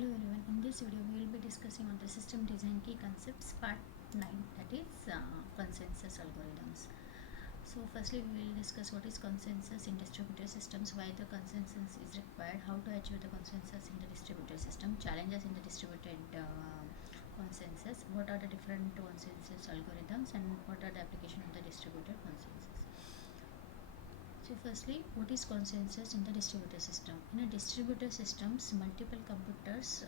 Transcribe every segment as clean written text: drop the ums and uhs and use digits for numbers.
Hello everyone, in this video we will be discussing on the system design key concepts part 9, that is consensus algorithms. So firstly we will discuss what is consensus in distributed systems, why the consensus is required, how to achieve the consensus in the distributed system, challenges in the distributed consensus, what are the different consensus algorithms and what are the application of the distributed consensus. So firstly, what is consensus in the distributed system? In a distributed systems, multiple computers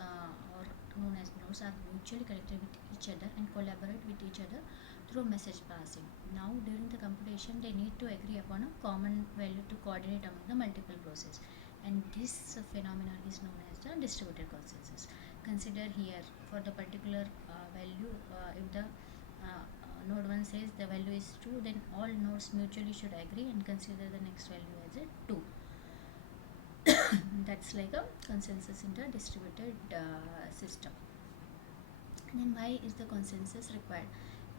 or known as nodes are mutually connected with each other and collaborate with each other through message passing. Now during the computation, they need to agree upon a common value to coordinate among the multiple processes, and this phenomenon is known as the distributed consensus. Consider here for the particular value, if the node 1 says the value is 2, then all nodes mutually should agree and consider the next value as a 2. That's like a consensus in the distributed system. Then why is the consensus required?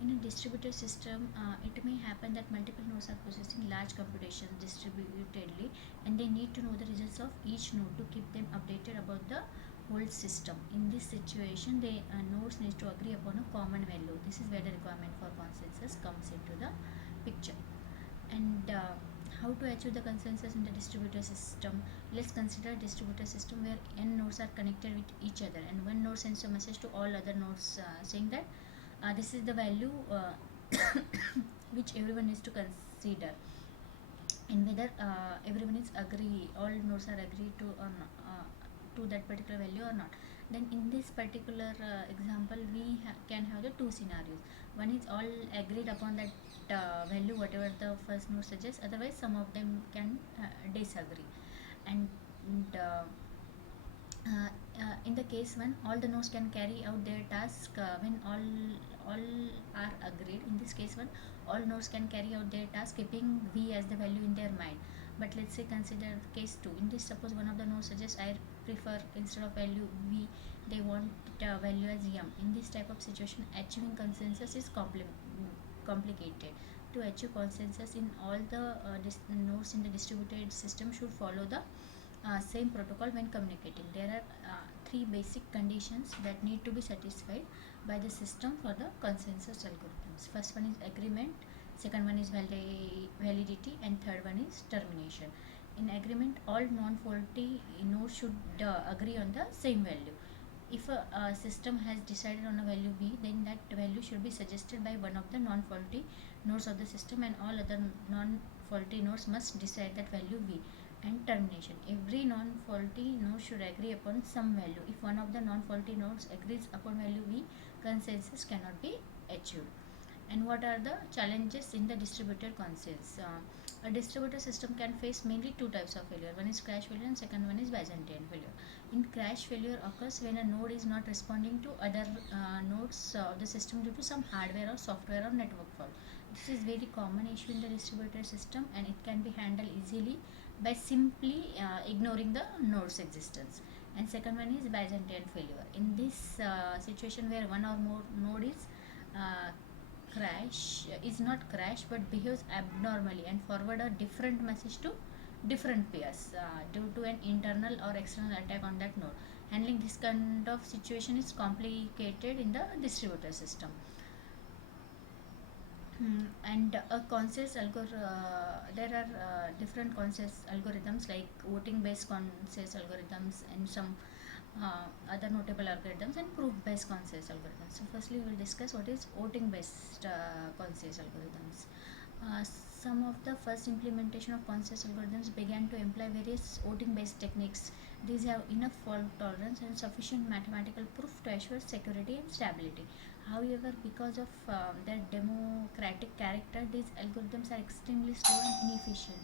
In a distributed system, it may happen that multiple nodes are processing large computations distributedly, and they need to know the results of each node to keep them updated about the whole system. In this situation, the nodes need to agree upon a common value. This is where the requirement for consensus comes into the picture. And how to achieve the consensus in the distributed system? Let's consider a distributed system where n nodes are connected with each other, and one node sends a message to all other nodes saying that this is the value which everyone needs to consider, and whether everyone is agree, all nodes are agreed to or not, to that particular value or not. Then in this particular example, we can have the two scenarios. One is all agreed upon that value whatever the first node suggests, otherwise some of them can disagree. And in the case when all the nodes can carry out their task when all are agreed, in this case when all nodes can carry out their task keeping v as the value in their mind. But let's say consider case 2. In this, suppose one of the nodes suggests I prefer instead of value v, they want value as m. In this type of situation, achieving consensus is complicated. To achieve consensus in all the nodes in the distributed system should follow the same protocol when communicating. There are three basic conditions that need to be satisfied by the system for the consensus algorithms. First one is agreement, second one is validity, and third one is termination. In agreement, all non-faulty nodes should agree on the same value. If a system has decided on a value v, then that value should be suggested by one of the non-faulty nodes of the system, and all other non-faulty nodes must decide that value v. And termination, every non-faulty node should agree upon some value. If one of the non-faulty nodes agrees upon value v, consensus cannot be achieved. And what are the challenges in the distributed consensus? A distributed system can face mainly two types of failure. One is crash failure and second one is Byzantine failure. In crash, failure occurs when a node is not responding to other nodes of the system due to some hardware or software or network fault. This is very common issue in the distributed system, and it can be handled easily by simply ignoring the node's existence. And second one is Byzantine failure. In this situation where one or more node is not crash but behaves abnormally and forward a different message to different peers due to an internal or external attack on that node. Handling this kind of situation is complicated in the distributed system. And a consensus there are different consensus algorithms like voting based consensus algorithms and some other notable algorithms, and proof based consensus algorithms. So firstly we will discuss what is voting based consensus algorithms. Some of the first implementation of consensus algorithms began to employ various voting based techniques. These have enough fault tolerance and sufficient mathematical proof to assure security and stability. However, because of their democratic character, these algorithms are extremely slow and inefficient,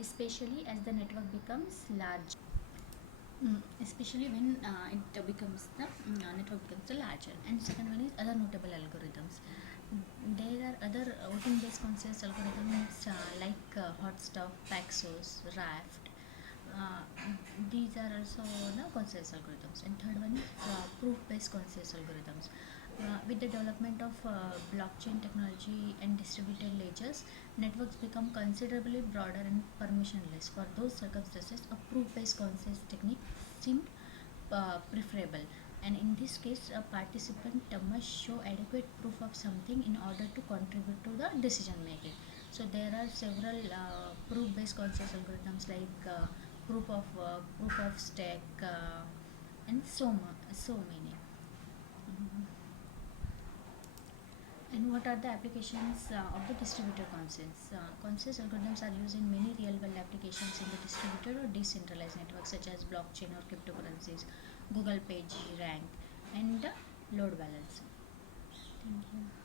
especially as the network becomes large. Especially when it becomes the network becomes the larger. And second one is other notable algorithms. There are other voting based consensus algorithms like Hotstuff, Paxos, Raft. uh, these are also the consensus algorithms. And third one is proof based consensus algorithms. With the development of blockchain technology and distributed ledgers, networks become considerably broader and permissionless. For those circumstances, a proof based consensus technique seemed preferable, and in this case a participant must show adequate proof of something in order to contribute to the decision making. So there are several proof based consensus algorithms like proof of stake, and so many. Mhm. And what are the applications of the distributed consensus? Consensus algorithms are used in many real-world applications in the distributed or decentralized networks such as blockchain or cryptocurrencies, Google Page Rank, and load balancing. Thank you.